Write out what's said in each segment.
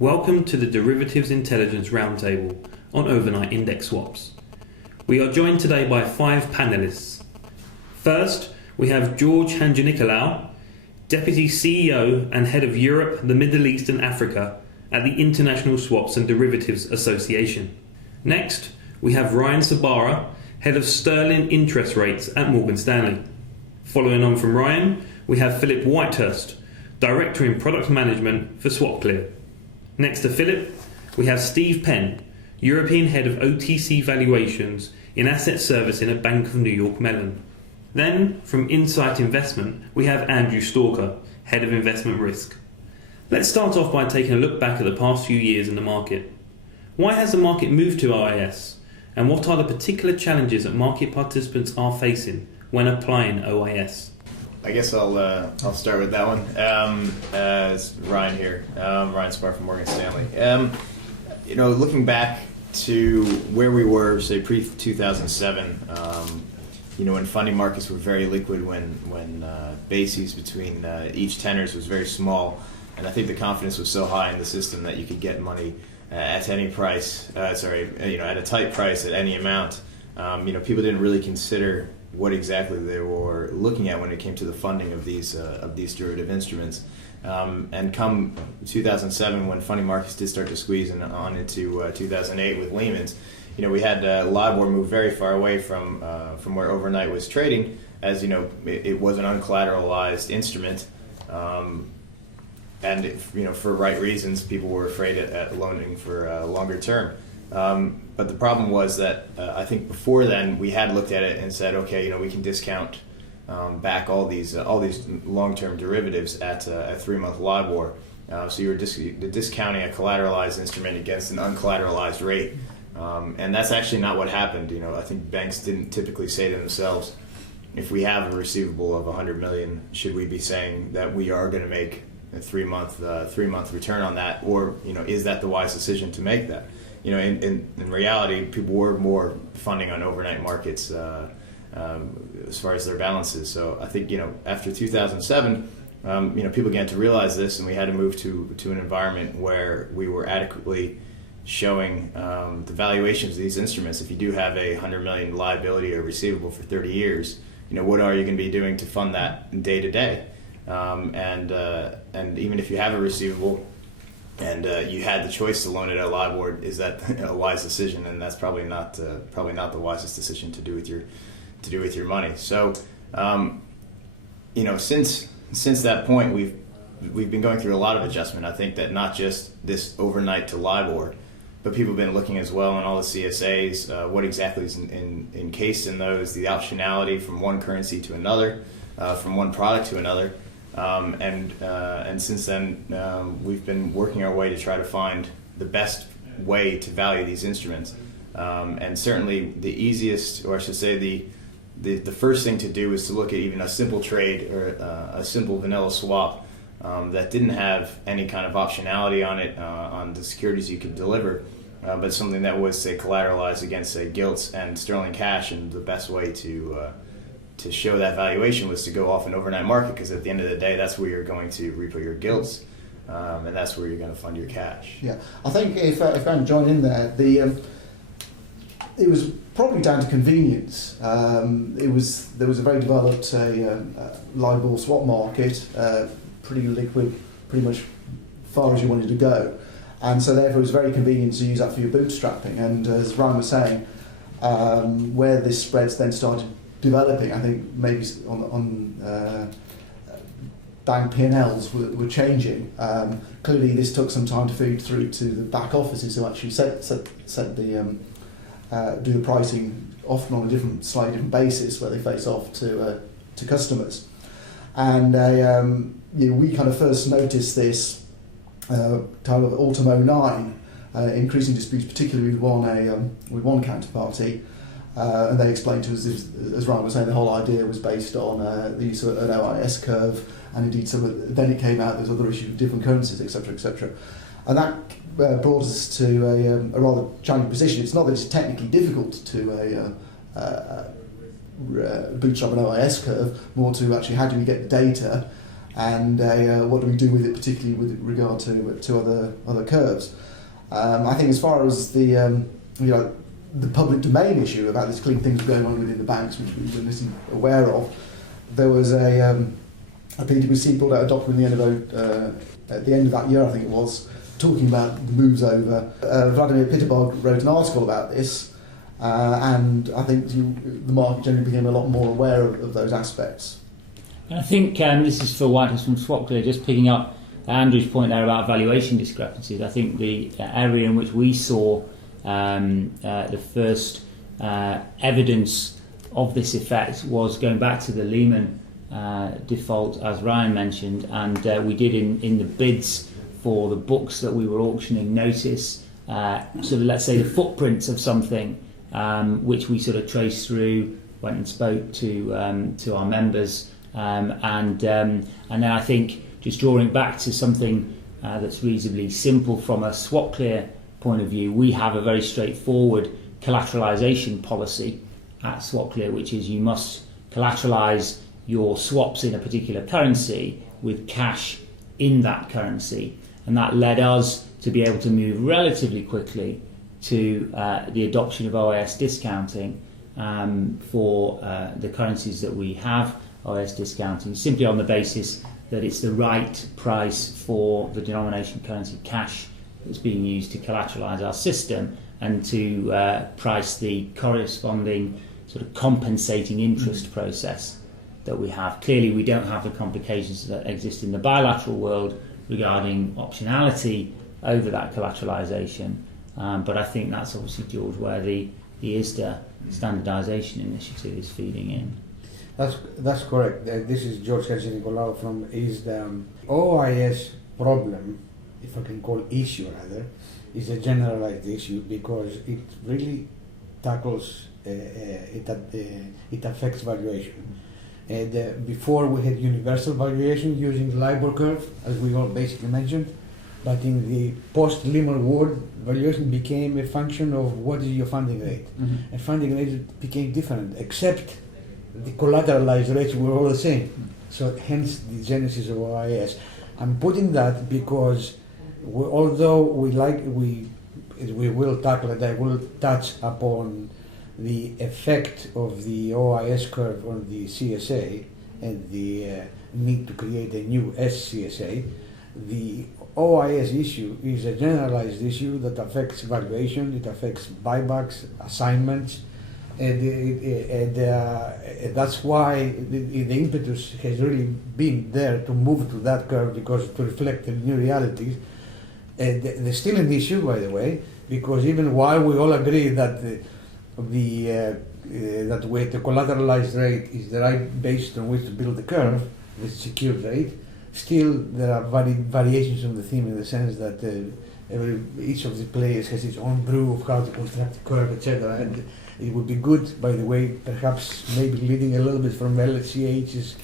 Welcome to the Derivatives Intelligence Roundtable on overnight index swaps. We are joined today by 5 panellists. First, we have George Handjinicolaou, Deputy CEO and Head of Europe, the Middle East and Africa at the International Swaps and Derivatives Association. Next, we have Ryan Sabara, Head of Sterling Interest Rates at Morgan Stanley. Following on from Ryan, we have Philip Whitehurst, Director in Product Management for SwapClear. Next to Philip, we have Steve Penn, European Head of OTC Valuations in Asset Servicing at Bank of New York Mellon. Then, from Insight Investment, we have Andrew Stalker, Head of Investment Risk. Let's start off by taking a look back at the past few years in the market. Why has the market moved to OIS, and what are the particular challenges that market participants are facing when applying OIS? I guess I'll start with that one. It's Ryan here, Ryan Sabara from Morgan Stanley. Looking back to where we were, say pre-2007, when funding markets were very liquid, when bases between each tenors was very small, and I think the confidence was so high in the system that you could get money at any price. At a tight price at any amount. People didn't really consider what exactly they were looking at when it came to the funding of these derivative instruments. And come 2007, when funding markets did start to squeeze and on into 2008 with Lehman's, we had LIBOR move very far away from where overnight was trading, as it was an uncollateralized instrument, and for right reasons, people were afraid at loaning for longer term. But the problem was that I think before then we had looked at it and said, okay, we can discount back all these long-term derivatives at 3-month LIBOR. So you were discounting a collateralized instrument against an uncollateralized rate. And that's actually not what happened. I think banks didn't typically say to themselves, if we have a receivable of 100 million, should we be saying that we are going to make a 3-month return on that, or is that the wise decision to make that? In reality, people were more funding on overnight markets as far as their balances. So I think after 2007, people began to realize this, and we had to move to an environment where we were adequately showing the valuations of these instruments. If you do have a 100 million liability or receivable for 30 years, what are you going to be doing to fund that day to day? And even if you have a receivable and you had the choice to loan it at LIBOR, is that a wise decision? And that's probably not the wisest decision to do with your money. So since that point, we've been going through a lot of adjustment. I think that not just this overnight to LIBOR, but people have been looking as well on all the CSAs, what exactly is encased in those, the optionality from one currency to another, from one product to another. And since then, we've been working our way to try to find the best way to value these instruments. And certainly the easiest, or I should say the first thing to do is to look at even a simple trade or a simple vanilla swap that didn't have any kind of optionality on it, on the securities you could deliver, but something that was, say, collateralized against, say, gilts and sterling cash. And the best way to show that valuation was to go off an overnight market, because at the end of the day, that's where you're going to repo your gilts, and that's where you're going to fund your cash. Yeah, I think if I can join in there, it was probably down to convenience. There was a very developed LIBOR swap market, pretty liquid, pretty much far as you wanted to go, and so therefore it was very convenient to use that for your bootstrapping. And as Ryan was saying, where this spreads then started developing, I think maybe on bank P&Ls were changing. Clearly, this took some time to feed through to the back offices who actually set the do the pricing, often on a slightly different basis, where they face off to customers. And we kind of first noticed this time of autumn 09, increasing disputes, particularly with one counterparty. And they explained to us, as Ryan was saying, the whole idea was based on the use of an OIS curve, and indeed then it came out there's other issues with different currencies, etc., etc. And that brought us to a rather challenging position. It's not that it's technically difficult to bootstrap an OIS curve, more to actually how do we get data and what do we do with it, particularly with regard to other curves. I think as far as the public domain issue about these clean things going on within the banks, which we were aware of, there was a PwC brought out a document at the end of that year, I think it was, talking about the moves over. Vladimir Pitterberg wrote an article about this, and I think the market generally became a lot more aware of those aspects. And I think this is Phil Whitehouse from SwapClear, just picking up Andrew's point there about valuation discrepancies. I think the area in which we saw the first evidence of this effect was going back to the Lehman default, as Ryan mentioned, and we did in the bids for the books that we were auctioning notice sort of, let's say, the footprints of something which we sort of traced through, went and spoke to our members, and then I think just drawing back to something that's reasonably simple from a SwapClear point of view, we have a very straightforward collateralization policy at SwapClear, which is you must collateralize your swaps in a particular currency with cash in that currency, and that led us to be able to move relatively quickly to the adoption of OIS discounting for the currencies that we have OIS discounting, simply on the basis that it's the right price for the denomination currency cash that's being used to collateralize our system, and to price the corresponding sort of compensating interest process that we have. Clearly we don't have the complications that exist in the bilateral world regarding optionality over that collateralization, but I think that's obviously, George, where the ISDA standardization initiative is feeding in. That's correct. This is George Hadjinicolaou from ISDA. OIS problem, if I can call issue rather, is a generalized issue because it really tackles, it affects valuation. Before we had universal valuation using the LIBOR curve, as we all basically mentioned, but in the post-Lehman world, valuation became a function of what is your funding rate. Mm-hmm. And funding rate became different, except the collateralized rates were all the same. So hence the genesis of OIS. I'm putting that because although we will tackle it, I will touch upon the effect of the OIS curve on the CSA and the need to create a new SCSA. The OIS issue is a generalized issue that affects valuation, it affects buybacks, assignments, and that's why the impetus has really been there to move to that curve, because to reflect the new realities. There's still an issue, by the way, because even while we all agree that that way the collateralized rate is the right base on which to build the curve, the secured rate, still there are variations on the theme, in the sense that each of the players has its own brew of how to construct the curve, etc. And it would be good, by the way, perhaps maybe leading a little bit from LCH's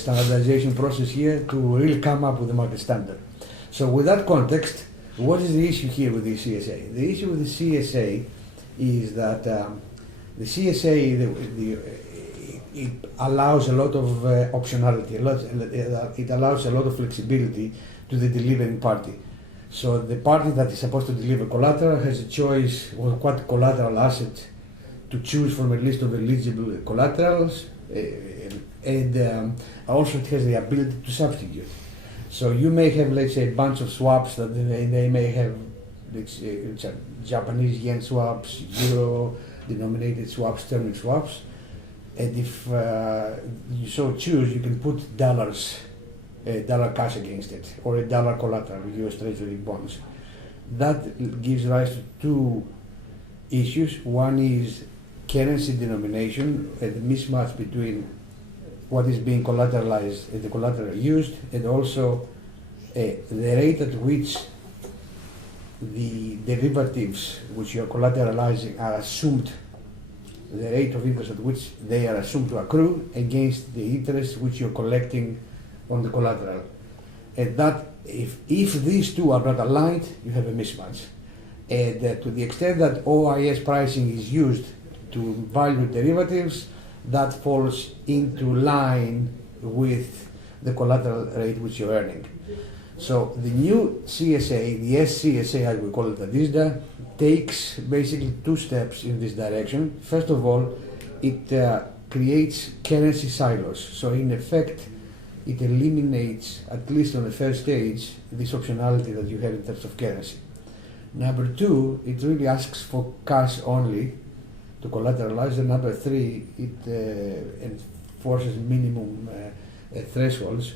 standardization process here, to really come up with a market standard. So with that context, what is the issue here with the CSA? The issue with the CSA is that the CSA, it allows a lot of optionality, it allows a lot of flexibility to the delivering party. So the party that is supposed to deliver collateral has a choice of what collateral asset to choose from a list of eligible collaterals, and also it has the ability to substitute. So you may have, let's say, a bunch of swaps that they may have, which are Japanese yen swaps, euro denominated swaps, sterling swaps, and if you so choose, you can put dollars, dollar cash against it, or a dollar collateral, US Treasury bonds. That gives rise to two issues. One is currency denomination, and the mismatch between what is being collateralized and the collateral used, and also the rate at which the derivatives which you are collateralizing are assumed, the rate of interest at which they are assumed to accrue against the interest which you're collecting on the collateral. And that, if these two are not aligned, you have a mismatch. And to the extent that OIS pricing is used to value derivatives, that falls into line with the collateral rate which you're earning. So the new CSA, the SCSA as we call it at ISDA, takes basically two steps in this direction. First of all, it creates currency silos. So in effect, it eliminates, at least on the first stage, this optionality that you have in terms of currency. Number two, it really asks for cash only to collateralize. And number three, it enforces minimum thresholds,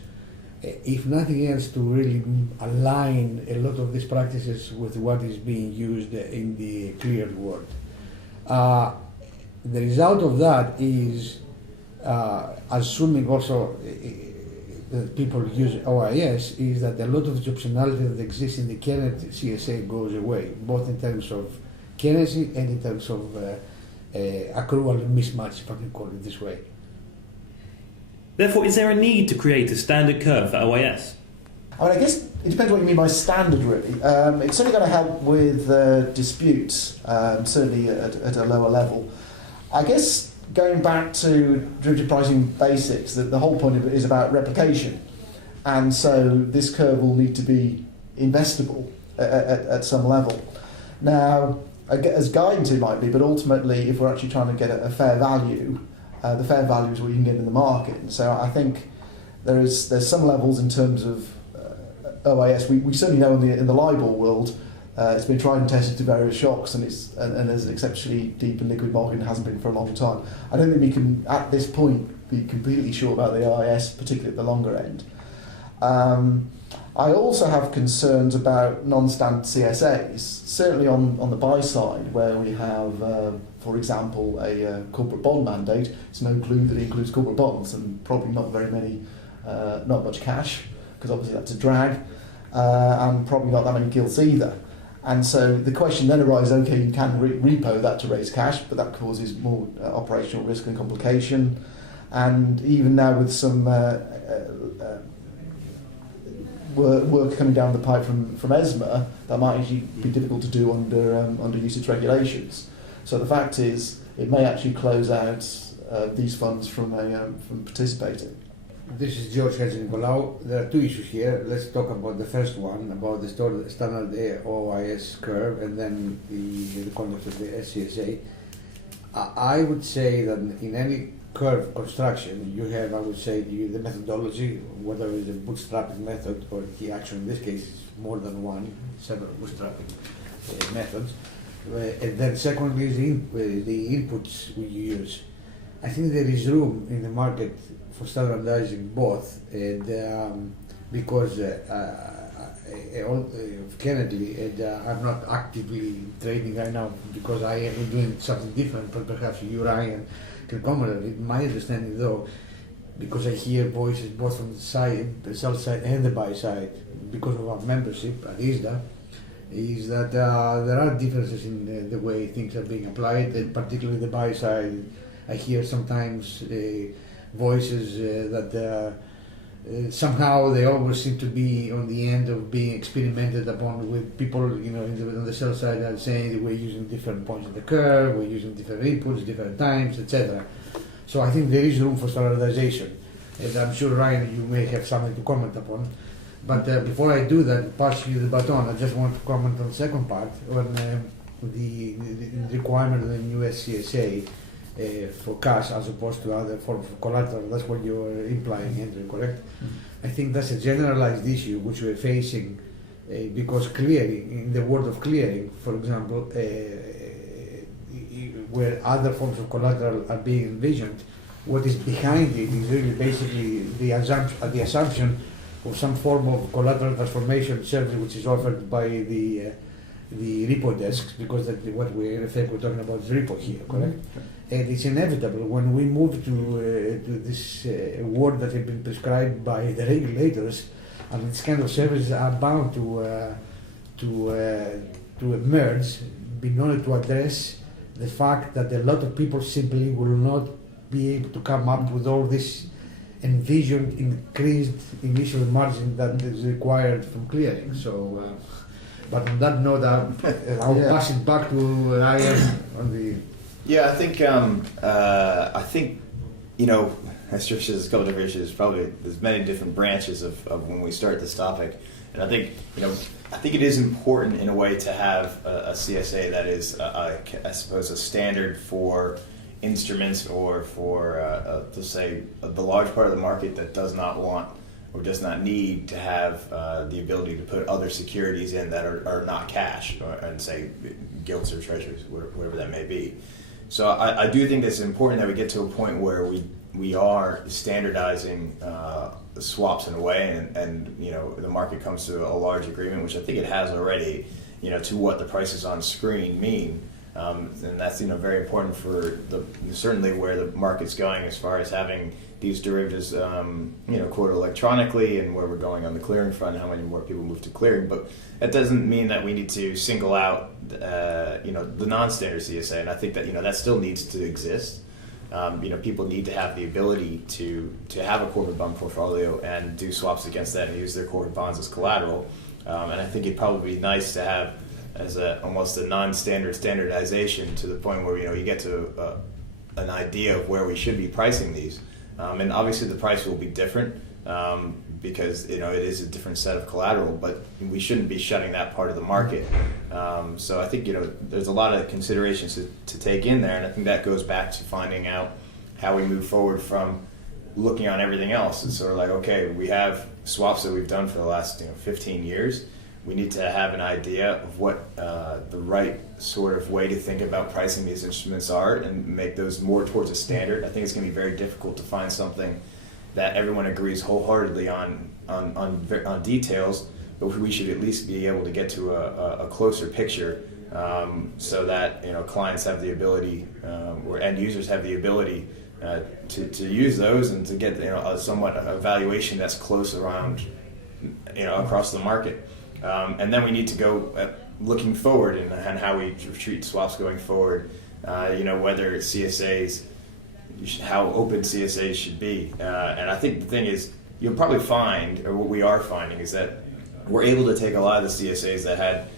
if nothing else, to really align a lot of these practices with what is being used in the cleared world. The result of that is, assuming also that people use OIS, is that a lot of the optionality that exists in the current CSA goes away, both in terms of currency and in terms of accrual mismatch, if I can call it this way. Therefore, is there a need to create a standard curve for OIS? I mean, I guess it depends what you mean by standard, really. It's certainly going to help with disputes, certainly at a lower level. I guess going back to derivative pricing basics, the whole point of it is about replication. And so this curve will need to be investable at some level. Now, as guidance it might be, but ultimately, if we're actually trying to get a fair value, the fair value is what you can get in the market. And so I think there's some levels in terms of OIS. We certainly know in the LIBOR world, it's been tried and tested to various shocks, and there's an exceptionally deep and liquid market, and hasn't been for a long time. I don't think we can, at this point, be completely sure about the OIS, particularly at the longer end. I also have concerns about non-standard CSAs, certainly on the buy side, where we have, for example, a corporate bond mandate. It's no clue that it includes corporate bonds, and probably not much cash, because obviously that's a drag, and probably not that many gilts either. And so the question then arises, okay, you can repo that to raise cash, but that causes more operational risk and complication. And even now with some work coming down the pipe from ESMA, that might actually be difficult to do under UCITS regulations. So the fact is, it may actually close out these funds from participating. This is George Hadjinicolaou. There are two issues here. Let's talk about the first one, about the standard OIS curve, and then the context of the SCSA. I would say that in any curve construction, you have, I would say, the methodology, whether it's a bootstrapping method, or actually in this case, it's more than one, several bootstrapping methods. And then secondly is the inputs we use. I think there is room in the market for standardizing both, and because currently, and I'm not actively trading right now because I am doing something different, but perhaps you, Ryan, can comment on it. My understanding, though, because I hear voices both from the sell side and the buy side, because of our membership at ISDA, is that there are differences in the way things are being applied, and particularly the buy side. I hear sometimes voices that somehow they always seem to be on the end of being experimented upon with people, on the sell side are saying that we're using different points of the curve, we're using different inputs, different times, etc. So I think there is room for standardization, and I'm sure, Ryan, you may have something to comment upon. But before I do that, pass you the baton, I just want to comment on the second part, on the requirement of the new SCSA for cash as opposed to other forms of collateral. That's what you're implying, Andrew, correct? Mm-hmm. I think that's a generalized issue which we're facing because clearing, in the world of clearing, for example, where other forms of collateral are being envisioned, what is behind it is really basically the assumption of some form of collateral transformation service which is offered by the repo desks, because what we in effect we're talking about is repo here, correct? Mm-hmm. And it's inevitable when we move to this world that has been prescribed by the regulators. I mean, this kind of services are bound to emerge in order to address the fact that a lot of people simply will not be able to come up with all this envisioned increased initial margin that is required from clearing. So, but on that note, I'll pass it back to Ryan on the. Yeah, I think as Trish says, a couple different issues. Probably there's many different branches of when we start this topic, and I think it is important in a way to have a CSA that is, I suppose, a standard for instruments or for to say the large part of the market that does not want or does not need to have the ability to put other securities in that are not cash, and say gilts or treasuries, whatever that may be. So I do think it's important that we get to a point where we are standardizing the swaps in a way, and the market comes to a large agreement, which I think it has already, to what the prices on screen mean. And that's very important for certainly where the market's going as far as having these derivatives quoted electronically, and where we're going on the clearing front, how many more people move to clearing. But that doesn't mean that we need to single out the non-standard CSA, and I think that that still needs to exist. People need to have the ability to have a corporate bond portfolio and do swaps against that and use their corporate bonds as collateral. And I think it'd probably be nice to have as almost a non-standard standardization to the point where you get to an idea of where we should be pricing these. And obviously the price will be different because it is a different set of collateral, but we shouldn't be shutting that part of the market. So I think there's a lot of considerations to take in there, and I think that goes back to finding out how we move forward from looking on everything else. It's sort of like, okay, we have swaps that we've done for the last 15 years. We need to have an idea of what the right sort of way to think about pricing these instruments are, and make those more towards a standard. I think it's going to be very difficult to find something that everyone agrees wholeheartedly on details, but we should at least be able to get to a closer picture, so that clients have the ability, or end users have the ability to use those and to get somewhat a valuation that's close around across the market. And then we need to go looking forward and how we treat swaps going forward. Whether CSAs, how open CSAs should be. And I think the thing is, you'll probably find, or what we are finding, is that we're able to take a lot of the CSAs that had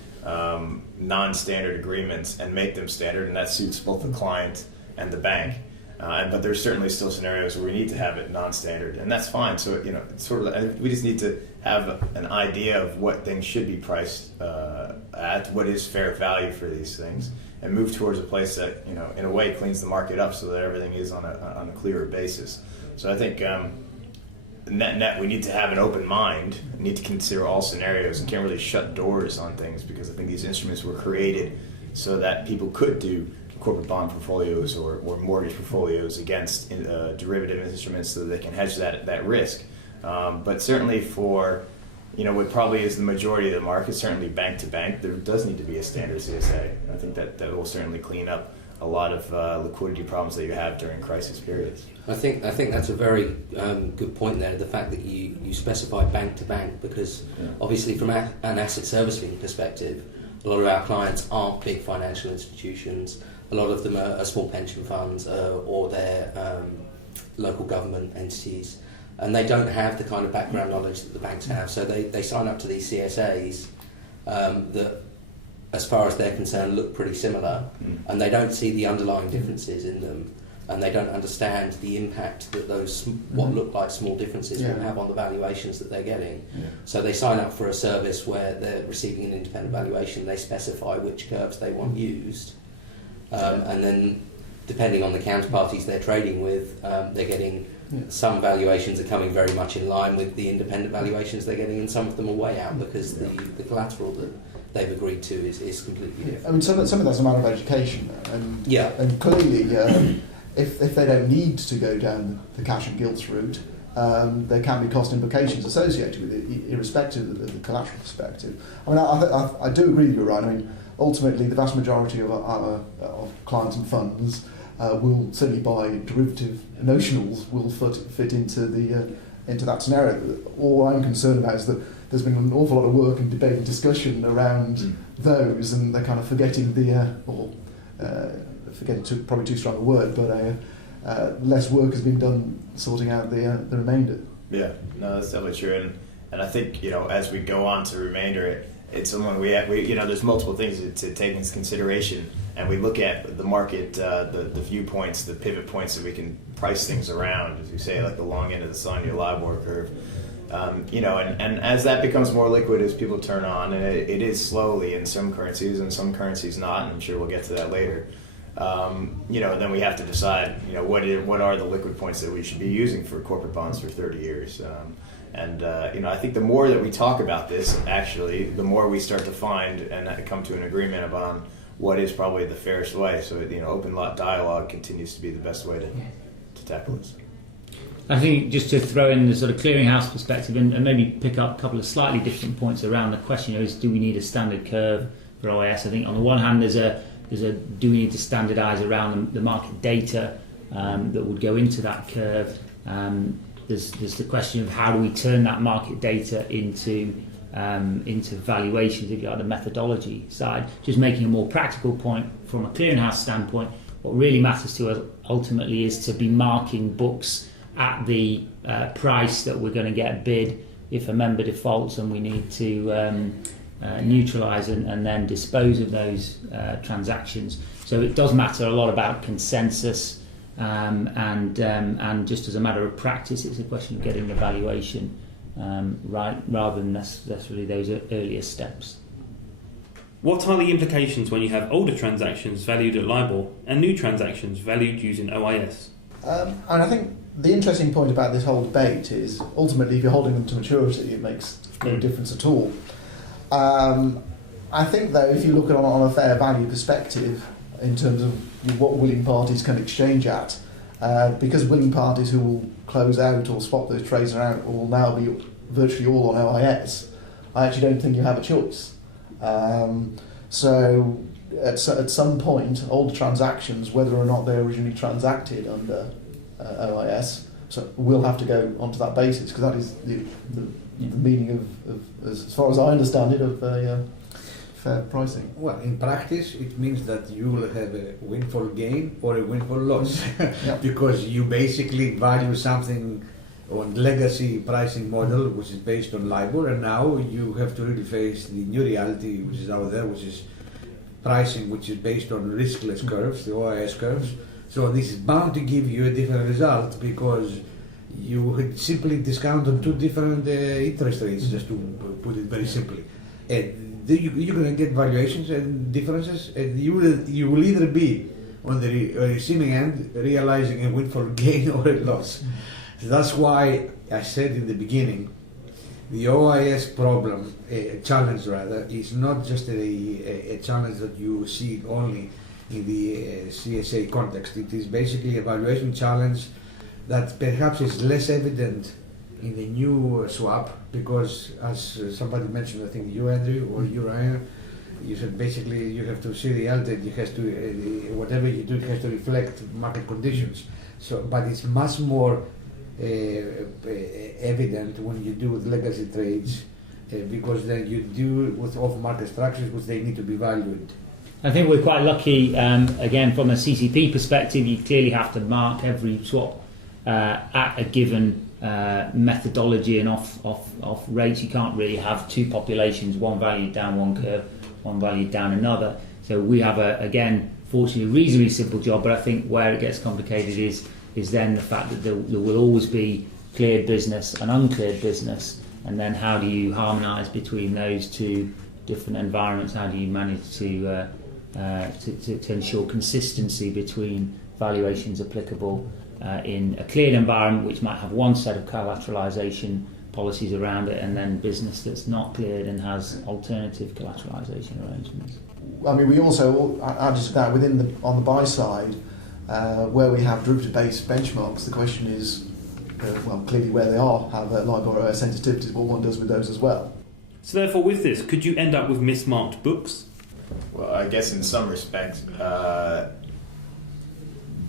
non-standard agreements and make them standard, and that suits both the client and the bank. But there's certainly still scenarios where we need to have it non-standard, and that's fine. So it's sort of, we just need to have an idea of what things should be priced at, what is fair value for these things, and move towards a place that in a way cleans the market up so that everything is on a clearer basis. So I think net we need to have an open mind, need to consider all scenarios, and can't really shut doors on things, because I think these instruments were created so that people could do corporate bond portfolios or mortgage portfolios against derivative instruments so that they can hedge that risk. But certainly for what probably is the majority of the market, certainly bank to bank, there does need to be a standard CSA. I think that will certainly clean up a lot of liquidity problems that you have during crisis periods. I think that's a very good point there, the fact that you specify bank to bank, because obviously from an asset servicing perspective, a lot of our clients aren't big financial institutions. A lot of them are small pension funds or they're local government entities, and they don't have the kind of background knowledge that the banks have. So they sign up to these CSAs that, as far as they're concerned, look pretty similar, and they don't see the underlying differences in them, and they don't understand the impact that those what look like small differences will have on the valuations that they're getting. So they sign up for a service where they're receiving an independent valuation. They specify which curves they want used. And then, depending on the counterparties they're trading with, they're getting some valuations are coming very much in line with the independent valuations they're getting, and some of them are way out because the collateral that they've agreed to is completely different. I mean, some of that's a matter of education, and clearly, if they don't need to go down the cash and gilts route, there can be cost implications associated with it, irrespective of the collateral perspective. I mean, I do agree with you, Ryan. I mean, ultimately, the vast majority of clients and funds will certainly buy derivative notionals will fit into that scenario. All I'm concerned about is that there's been an awful lot of work and debate and discussion around those, and they're kind of forgetting forgetting probably too strong a word, but less work has been done sorting out the remainder. Yeah, no, that's definitely true, and I think as we go on to remainder it's someone we there's multiple things to take into consideration. and we look at the market, the viewpoints, the pivot points that we can price things around, as you say, like the long end of the SONIA LIBOR curve. And as that becomes more liquid, as people turn on, and it is slowly in some currencies and some currencies not, and I'm sure we'll get to that later. Then we have to decide, what are the liquid points that we should be using for corporate bonds for 30 years. I think the more that we talk about this, actually, the more we start to find and come to an agreement upon what is probably the fairest way. So, open dialogue continues to be the best way to tackle this. I think just to throw in the sort of clearinghouse perspective and maybe pick up a couple of slightly different points around the question is, do we need a standard curve for OIS? I think on the one hand there's a do we need to standardise around the market data that would go into that curve? There's the question of how do we turn that market data into valuations, if you like, the methodology side. Just making a more practical point from a clearinghouse standpoint, what really matters to us ultimately is to be marking books at the price that we're going to get bid if a member defaults and we need to neutralise and then dispose of those transactions. So it does matter a lot about consensus, and just as a matter of practice, it's a question of getting the valuation right rather than necessarily those earlier steps. What are the implications when you have older transactions valued at LIBOR and new transactions valued using OIS? And I think the interesting point about this whole debate is ultimately if you're holding them to maturity, it makes no difference at all. I think though, if you look at it on a fair value perspective in terms of what willing parties can exchange at, because willing parties who will close out or swap those trades around will now be virtually all on OIS, I actually don't think you have a choice. So at some point, older transactions, whether or not they originally transacted under OIS, so we'll have to go onto that basis, because that is the meaning of, as far as I understand it, of fair pricing. Well, in practice, it means that you will have a windfall gain or a windfall loss, because you basically value something on legacy pricing model, which is based on LIBOR, and now you have to really face the new reality, which is out there, which is pricing, which is based on riskless curves, the OIS curves. So this is bound to give you a different result because you simply discount on two different interest rates, just to put it very simply. And you're going to get valuations and differences, and you will either be on the receiving end realizing a windfall gain or a loss. So that's why I said in the beginning, the OIS problem, challenge rather, is not just a challenge that you see only in the CSA context. It is basically a valuation challenge that perhaps is less evident in the new swap, because as somebody mentioned, I think you, Andrew, or you, Ryan, you said basically you have to see the LTD, it has to, whatever you do, it has to reflect market conditions. So, but it's much more evident when you do with legacy trades, because then you do with off-market structures which they need to be valued. I think we're quite lucky, again, from a CCP perspective, you clearly have to mark every swap at a given methodology and off rates. You can't really have two populations, one valued down one curve, one valued down another. So we have, again, fortunately, a reasonably simple job, but I think where it gets complicated is then the fact that there will always be cleared business and uncleared business, and then how do you harmonise between those two different environments? How do you manage to ensure consistency between valuations applicable in a cleared environment, which might have one set of collateralisation policies around it, and then business that's not cleared and has alternative collateralisation arrangements? I mean, we also added to that on the buy side, where we have derivative-based benchmarks. The question is, clearly where they are have LIBOR OIS sensitivities. What one does with those as well. So therefore, with this, could you end up with mismarked books? Well, I guess in some respects,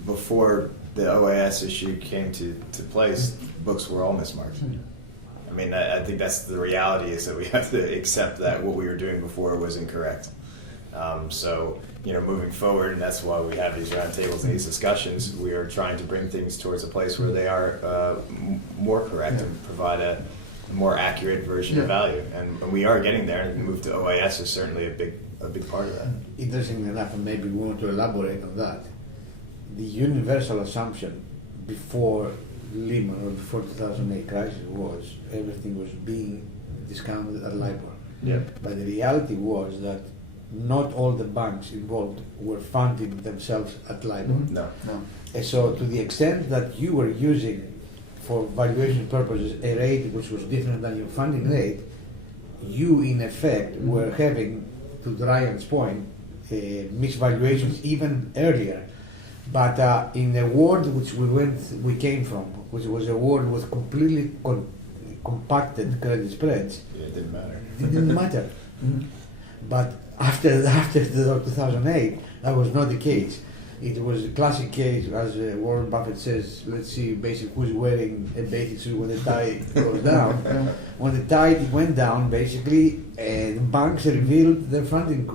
before the OIS issue came to place, books were all mismarked. I mean, I think that's the reality, is that we have to accept that what we were doing before was incorrect. So, moving forward, and that's why we have these roundtables and these discussions, we are trying to bring things towards a place where they are more correct and provide a more accurate version of value. And we are getting there, and the move to OIS is certainly a a big part of that. Interestingly enough, and maybe we want to elaborate on that, the universal assumption before Lehman or before 2008 crisis was everything was being discounted at LIBOR. Yeah. But the reality was that not all the banks involved were funding themselves at LIBOR. No. And so to the extent that you were using for valuation purposes a rate which was different than your funding rate, you in effect were having, to Ryan's point, misvaluations even earlier. But in a world which we came from, which was a world with completely compacted credit spreads, It didn't matter. it didn't matter. But after the 2008, that was not the case. It was a classic case, as Warren Buffett says. Let's see, basically, who's wearing a bathing suit when the tide goes down. When the tide went down, basically, banks revealed their funding.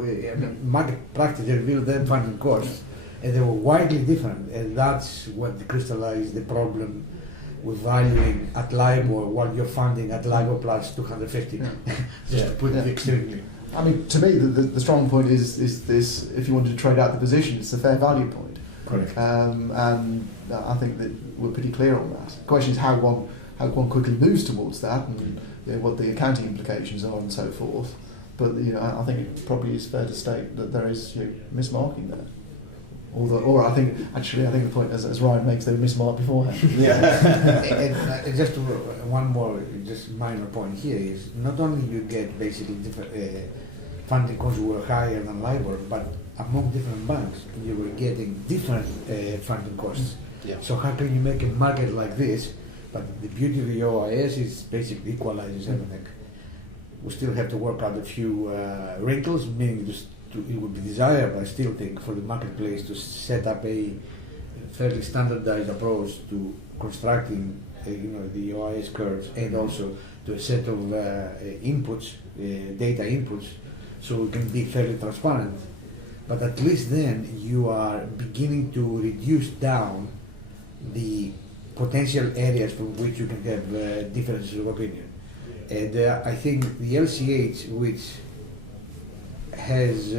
Market practice revealed their funding costs, and they were widely different. And that's what crystallized the problem with valuing at LIBOR while you're funding at LIBOR plus 250. Just to put it extremely. I mean, to me, the strong point is this: if you wanted to trade out the position, it's the fair value point. Correct. And I think that we're pretty clear on that. The question is how one quickly moves towards that, and what the accounting implications are, and so forth. But I think it probably is fair to state that there is mismarking there. Or I think the point, as Ryan makes, they were mismarked beforehand. And just one more, just minor point here is not only you get basically different funding costs were higher than LIBOR, but among different banks you were getting different funding costs. Yeah. So how can you make a market like this? But the beauty of the OIS is basically equalizes everything. We still have to work out a few wrinkles, meaning just it would be desirable, I still think, for the marketplace to set up a fairly standardized approach to constructing, the OIS curves, and also to a set of inputs, data inputs, so it can be fairly transparent. But at least then you are beginning to reduce down the potential areas from which you can have differences of opinion. And I think the LCH, which has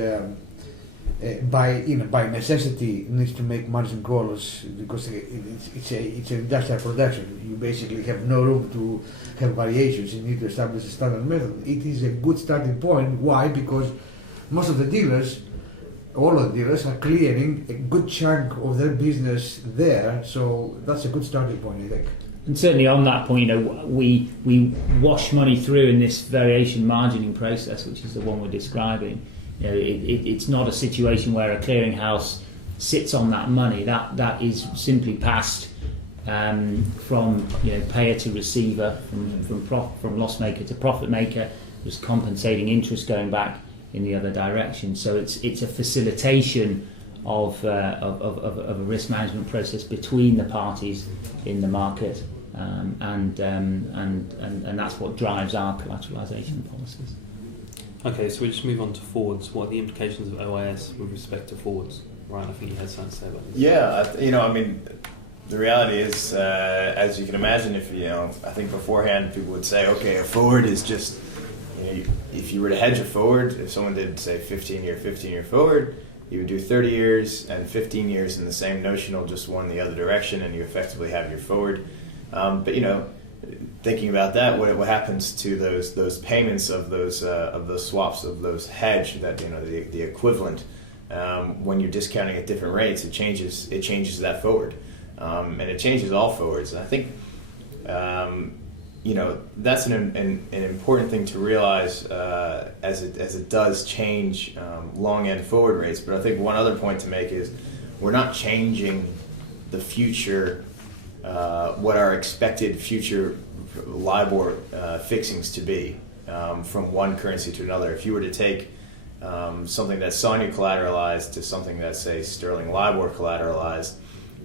by necessity needs to make margin calls because it's an industrial production. You basically have no room to have variations. You need to establish a standard method. It is a good starting point. Why? Because most of the dealers, all of the dealers, are clearing a good chunk of their business there. So that's a good starting point, I think. And certainly on that point, we wash money through in this variation margining process, which is the one we're describing. It's not a situation where a clearinghouse sits on that money. That is simply passed from payer to receiver, from loss maker to profit maker, just compensating interest going back in the other direction. So it's a facilitation of a risk management process between the parties in the market, and that's what drives our collateralization policies. Okay, so we just move on to forwards. What are the implications of OIS with respect to forwards? Ryan, I think you had something to say about this. Yeah, the reality is, as you can imagine, I think beforehand people would say, okay, a forward is just, if you were to hedge a forward, if someone did, say, 15-year forward, you would do 30 years and 15 years in the same notional, just one the other direction, and you effectively have your forward. But thinking about that, what happens to those payments of those swaps, of those hedge, that the equivalent, when you're discounting at different rates, it changes that forward, and it changes all forwards. And I think that's an important thing to realize as it does change long end forward rates. But I think one other point to make is we're not changing the future, what our expected future LIBOR fixings to be from one currency to another. If you were to take something that's SONIA collateralized to something that's, say, sterling LIBOR collateralized,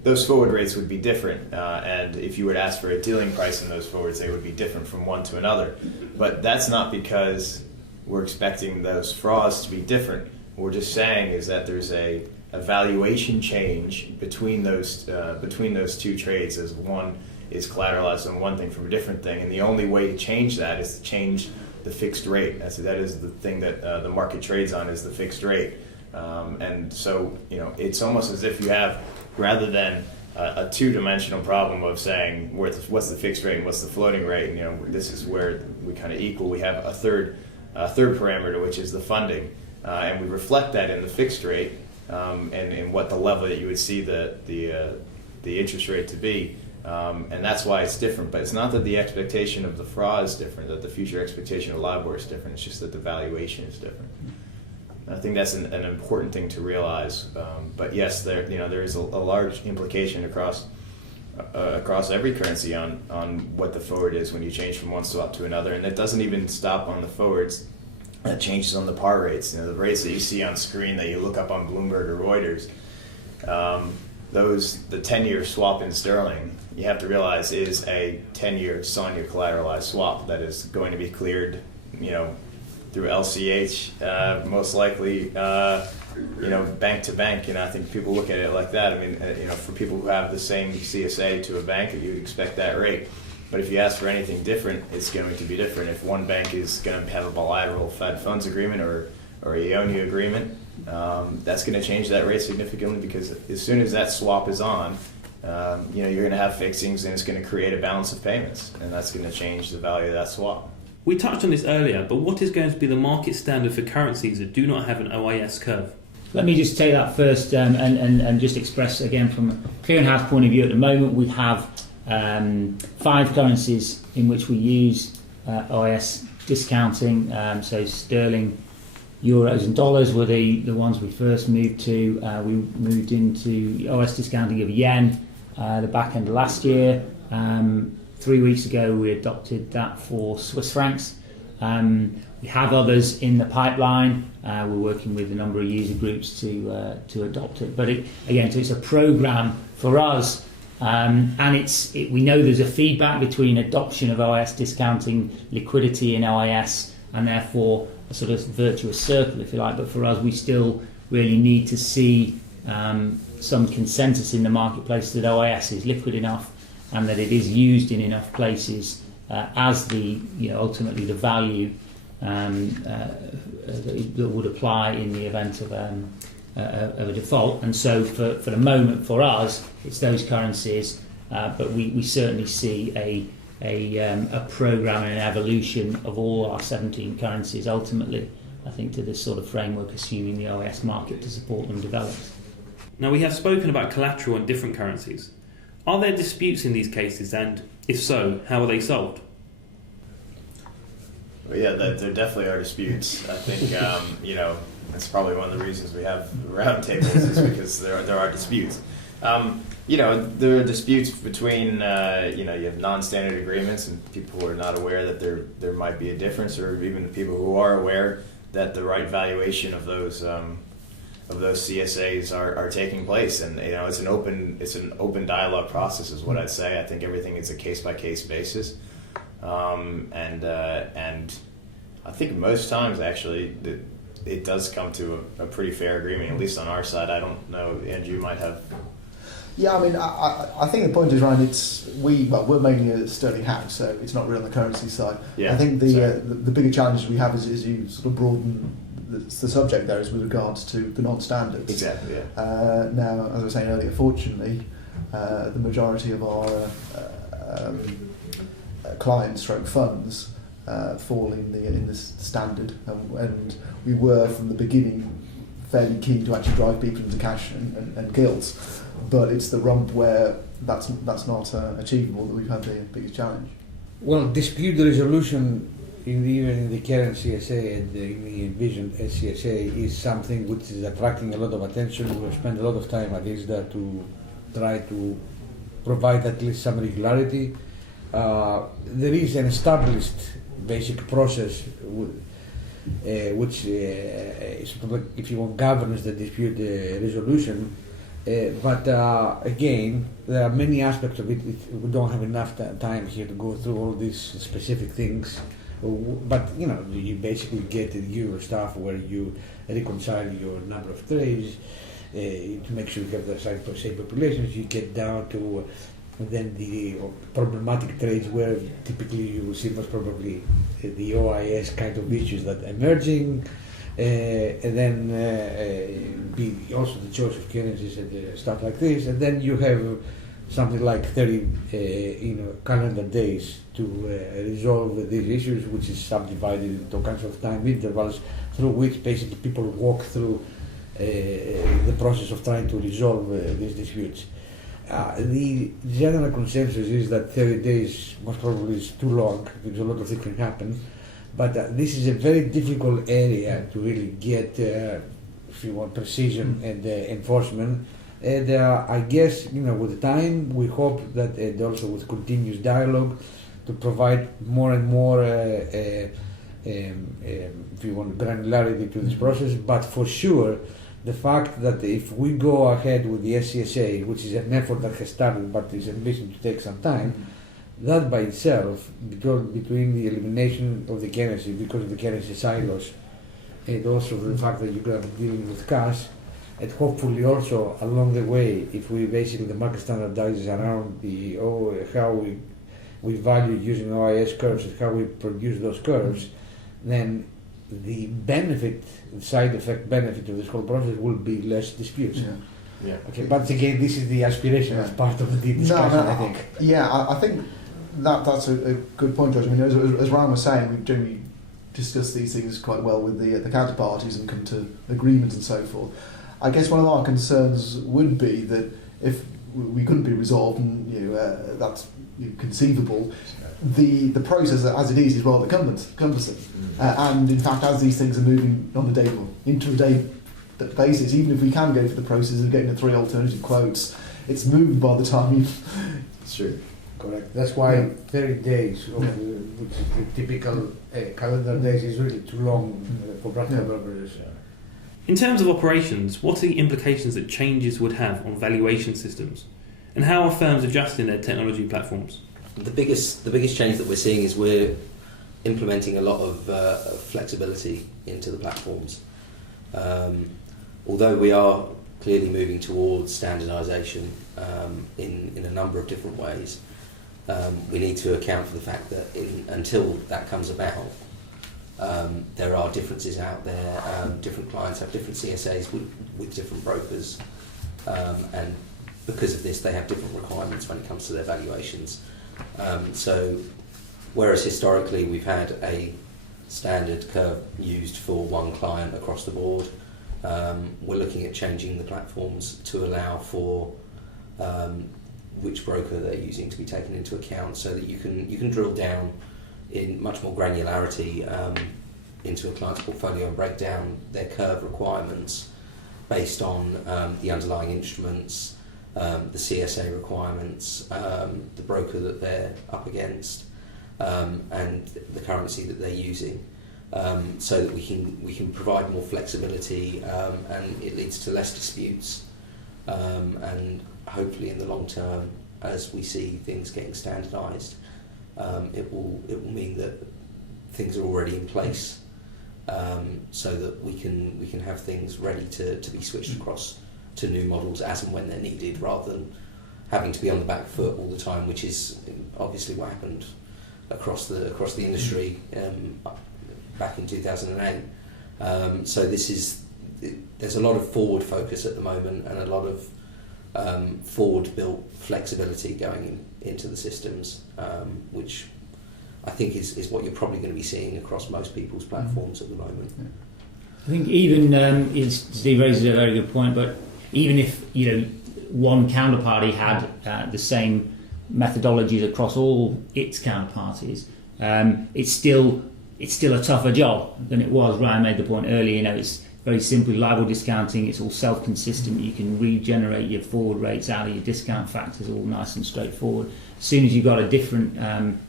those forward rates would be different. And if you were to ask for a dealing price in those forwards, they would be different from one to another. But that's not because we're expecting those frauds to be different. What we're just saying is that there's a valuation change between those two trades, as one is collateralized on one thing from a different thing, and the only way to change that is to change the fixed rate. That is the thing that the market trades on, is the fixed rate. And so, it's almost as if you have, rather than a two-dimensional problem of saying what's the fixed rate and what's the floating rate, and this is where we kind of equal. We have a third parameter, which is the funding, and we reflect that in the fixed rate, and what the level that you would see the interest rate to be, and that's why it's different. But it's not that the expectation of the FRA is different, that the future expectation of LIBOR is different. It's just that the valuation is different. I think that's an important thing to realize. But yes, there is a large implication across every currency on what the forward is when you change from one swap to another, and it doesn't even stop on the forwards. It changes on the par rates. The rates that you see on screen that you look up on Bloomberg or Reuters, the 10-year swap in sterling, you have to realize is a 10-year SONIA collateralized swap that is going to be cleared, through LCH, most likely, bank to bank. I think people look at it like that. I mean, for people who have the same CSA to a bank, you'd expect that rate. But if you ask for anything different, it's going to be different. If one bank is going to have a bilateral Fed funds agreement or a IONIA agreement, that's going to change that rate significantly, because as soon as that swap is on, you're going to have fixings, and it's going to create a balance of payments, and that's going to change the value of that swap. We touched on this earlier, but what is going to be the market standard for currencies that do not have an OIS curve? Let me just take that first and just express again from a clearinghouse point of view. At the moment, we have 5 currencies in which we use OIS discounting. So sterling, euros and dollars were the ones we first moved to. We moved into OIS discounting of yen the back end of last year. 3 weeks ago we adopted that for Swiss francs. We have others in the pipeline. We're working with a number of user groups to adopt it. But it's a program for us, and we know there's a feedback between adoption of OIS discounting, liquidity in OIS, and therefore a sort of virtuous circle, if you like. But for us, we still really need to see some consensus in the marketplace that OIS is liquid enough and that it is used in enough places as ultimately the value that would apply in the event of a default. And so for the moment, for us, it's those currencies, but we certainly see a program and an evolution of all our 17 currencies ultimately, I think, to this sort of framework, assuming the OIS market to support them develops. Now, we have spoken about collateral in different currencies. Are there disputes in these cases, and if so, how are they solved? Well, yeah, there definitely are disputes. I think that's probably one of the reasons we have roundtables, is because there are disputes. There are disputes between you have non-standard agreements and people who are not aware that there might be a difference, or even the people who are aware that the right valuation of those CSAs are taking place, and it's an open dialogue process, is what I'd say. I think everything is a case by case basis, and I think most times actually it does come to a pretty fair agreement, at least on our side. I don't know, Andrew, you might have. Yeah, I mean, I think the point is, Ryan, we're mainly a sterling house, so it's not really on the currency side. Yeah, I think the bigger challenge we have is you sort of broaden the subject there is with regards to the non-standards. Exactly, yeah. Now, as I was saying earlier, fortunately, the majority of our clients stroke funds fall in this standard, and we were from the beginning fairly keen to actually drive people into cash and gilts, but it's the rump where that's not achievable that we've had the biggest challenge. Well, dispute resolution even in the current CSA and in the envisioned SCSA is something which is attracting a lot of attention. We've spent a lot of time at ISDA to try to provide at least some regularity. There is an established basic process which sort of, if you want, governs the dispute resolution. But again, there are many aspects of it. We don't have enough time here to go through all these specific things. But you basically get the Euro stuff where you reconcile your number of trades to make sure you have the same populations. You get down to And then the problematic trades where typically you will see most probably the OIS kind of issues that are emerging, and then be also the choice of currencies and stuff like this. And then you have something like 30 calendar days to resolve these issues, which is subdivided into kinds of time intervals through which basically people walk through the process of trying to resolve these disputes. The general consensus is that 30 days most probably is too long because a lot of things can happen, but this is a very difficult area to really get, if you want, precision and enforcement. And I guess, with time, we hope that, and also with continuous dialogue, to provide more and more, if you want, granularity to this process. But for sure, the fact that if we go ahead with the SCSA, which is an effort that has started but is ambition to take some time, that by itself, because between the elimination of the currency, because of the currency silos, and also the fact that you're going to be dealing with cash, and hopefully also along the way, if we basically the market standardizes around the how we value using OIS curves and how we produce those curves, then the benefit, the side effect benefit of this whole process will be less disputes. Yeah. Okay, but again, this is the aspiration as part of the discussion, I think. Yeah, I think that's a good point, George. I mean, as Ryan was saying, we generally discuss these things quite well with the counterparties and come to agreements and so forth. I guess one of our concerns would be that if we couldn't be resolved, and that's conceivable, the process as it is rather cumbersome. And in fact, as these things are moving on a intraday basis, even if we can go for the process of getting the 3 alternative quotes, it's moved by the time It's true. Correct. That's why 30 days, which is the typical calendar days, is really too long for practical purposes. In terms of operations, what are the implications that changes would have on valuation systems? And how are firms adjusting their technology platforms? The biggest change that we're seeing is we're implementing a lot of flexibility into the platforms. Although we are clearly moving towards standardisation in a number of different ways, we need to account for the fact that until that comes about, there are differences out there. Different clients have different CSAs with different brokers, and because of this, they have different requirements when it comes to their valuations. So, whereas historically we've had a standard curve used for one client across the board, we're looking at changing the platforms to allow for which broker they're using to be taken into account, so that you can drill down in much more granularity into a client's portfolio and break down their curve requirements based on the underlying instruments, the CSA requirements, the broker that they're up against, and the currency that they're using, so that we can provide more flexibility, and it leads to less disputes, and hopefully in the long term, as we see things getting standardised, it will mean that things are already in place, so that we can have things ready to be switched across to new models as and when they're needed, rather than having to be on the back foot all the time, which is obviously what happened across the industry back in 2008. So there's a lot of forward focus at the moment, and a lot of forward built flexibility going into the systems, which I think is what you're probably going to be seeing across most people's platforms at the moment. I think even Steve raises a very good point, but even if one counterparty had the same methodologies across all its counterparties, it's still a tougher job than it was. Ryan made the point earlier. It's very simply LIBOR discounting. It's all self-consistent. You can regenerate your forward rates out of your discount factors, all nice and straightforward. As soon as you've got a different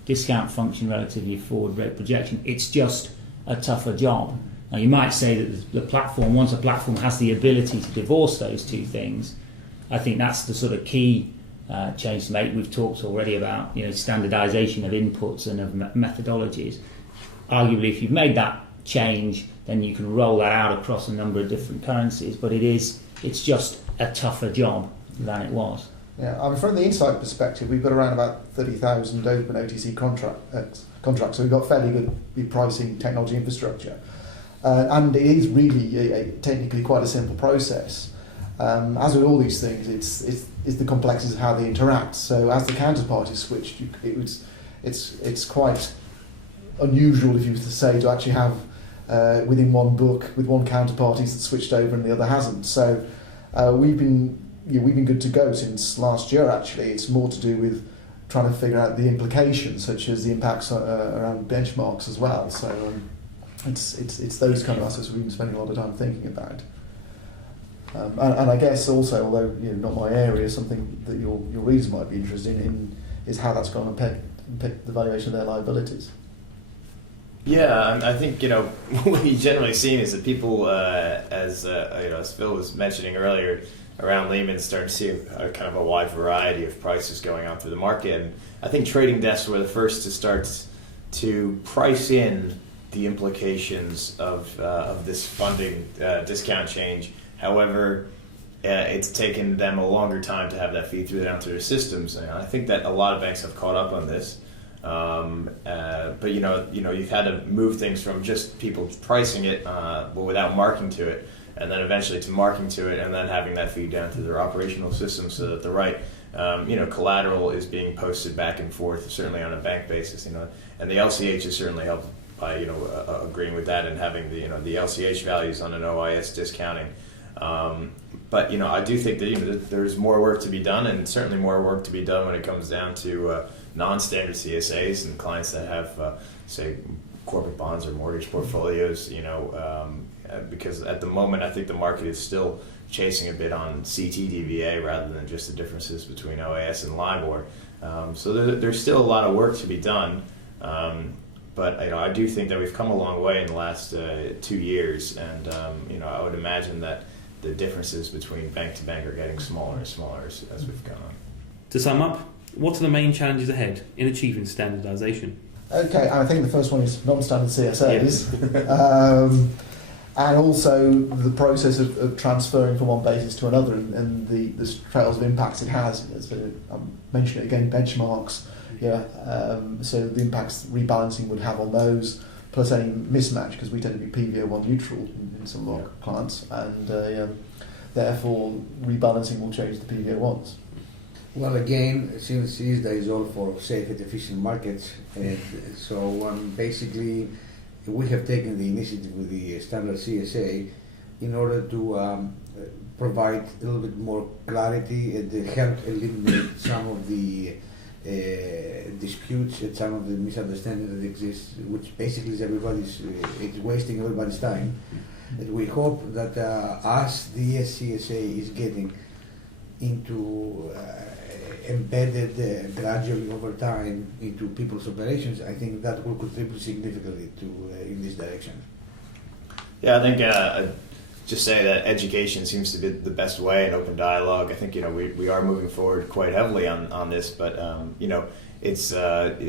discount function relative to your forward rate projection, it's just a tougher job. Now, you might say that the platform, once a platform has the ability to divorce those two things, I think that's the sort of key change to make. We've talked already about standardisation of inputs and of methodologies. Arguably, if you've made that change, then you can roll that out across a number of different currencies. But it's just a tougher job than it was. Yeah, I mean, from the insight perspective, we've got around about 30,000 open OTC contracts, so we've got fairly good pricing technology infrastructure. And it is really technically quite a simple process. As with all these things, it's the complexities of how they interact. So as the counterparty switched, it's quite unusual, if you were to say, to actually have within one book with one counterparty that's switched over and the other hasn't. So we've been good to go since last year. Actually, it's more to do with trying to figure out the implications, such as the impacts around benchmarks as well. So it's those kind of aspects we've been spending a lot of time thinking about. And I guess also, although not my area, something that your readers might be interested in is how that's going to impact the valuation of their liabilities. Yeah, I think what we've generally seen is that people, as Phil was mentioning earlier, around Lehman, starting to see a kind of a wide variety of prices going on through the market. And I think trading desks were the first to start to price in the implications of this funding discount change. However, it's taken them a longer time to have that feed down through their systems. And I think that a lot of banks have caught up on this. But you've had to move things from just people pricing it, but without marking to it, and then eventually to marking to it, and then having that feed down to their operational system so that the right collateral is being posted back and forth, certainly on a bank basis. And the LCH has certainly helped by agreeing with that and having the LCH values on an OIS discounting. But I do think that there's more work to be done, and certainly more work to be done when it comes down to non-standard CSAs and clients that have, say, corporate bonds or mortgage portfolios. Because at the moment I think the market is still chasing a bit on CT-DVA rather than just the differences between OIS and LIBOR. So there's still a lot of work to be done. But I do think that we've come a long way in the last 2 years, and I would imagine that the differences between bank to bank are getting smaller and smaller as we've gone on. To sum up, what are the main challenges ahead in achieving standardisation? Okay, I think the first one is non-standard CSAs, and also the process of transferring from one basis to another, and the trails of impacts it has. I'm mentioning it again, benchmarks. So the impacts rebalancing would have on those, plus any mismatch, because we tend to be PVO1 neutral in some of our clients, and therefore rebalancing will change the PVO1s. Well, again, since ISDA is all for safe and efficient markets, and so basically we have taken the initiative with the standard CSA in order to provide a little bit more clarity and help eliminate some of the disputes and some of the misunderstandings that exist, which basically is it's wasting everybody's time. And we hope that as the CSA is getting into embedded gradually over time into people's operations, I think that will contribute significantly to in this direction. Yeah, I think just say that education seems to be the best way, and open dialogue. I think we are moving forward quite heavily on this, but it's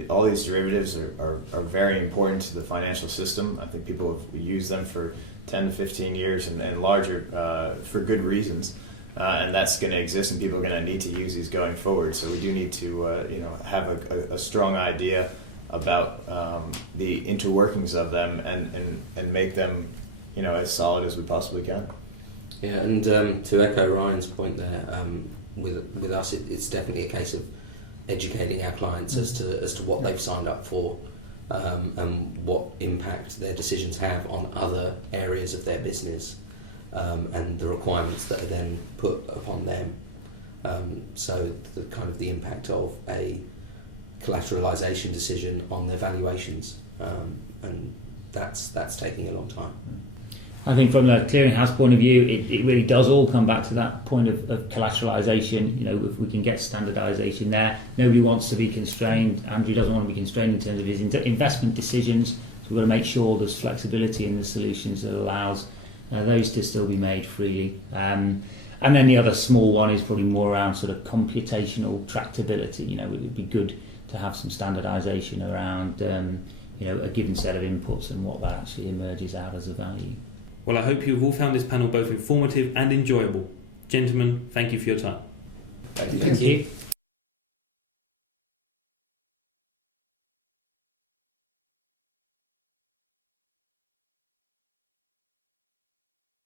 all these derivatives are very important to the financial system. I think people have used them for 10 to 15 years and larger for good reasons. And that's going to exist, and people are going to need to use these going forward. So we do need to, have a strong idea about the interworkings of them and make them, as solid as we possibly can. Yeah, and to echo Ryan's point there, with us, it's definitely a case of educating our clients as to what they've signed up for, and what impact their decisions have on other areas of their business. And the requirements that are then put upon them. So the kind of the impact of a collateralization decision on their valuations, and that's taking a long time. I think from the clearinghouse point of view, it really does all come back to that point of collateralization. If we can get standardization there, nobody wants to be constrained. Andrew doesn't want to be constrained in terms of his investment decisions. So we've got to make sure there's flexibility in the solutions that allows those to still be made freely. And then the other small one is probably more around sort of computational tractability. It would be good to have some standardization around a given set of inputs and what that actually emerges out as a value. Well, I hope you've all found this panel both informative and enjoyable. Gentlemen, thank you for your time. Thank you. Thank you.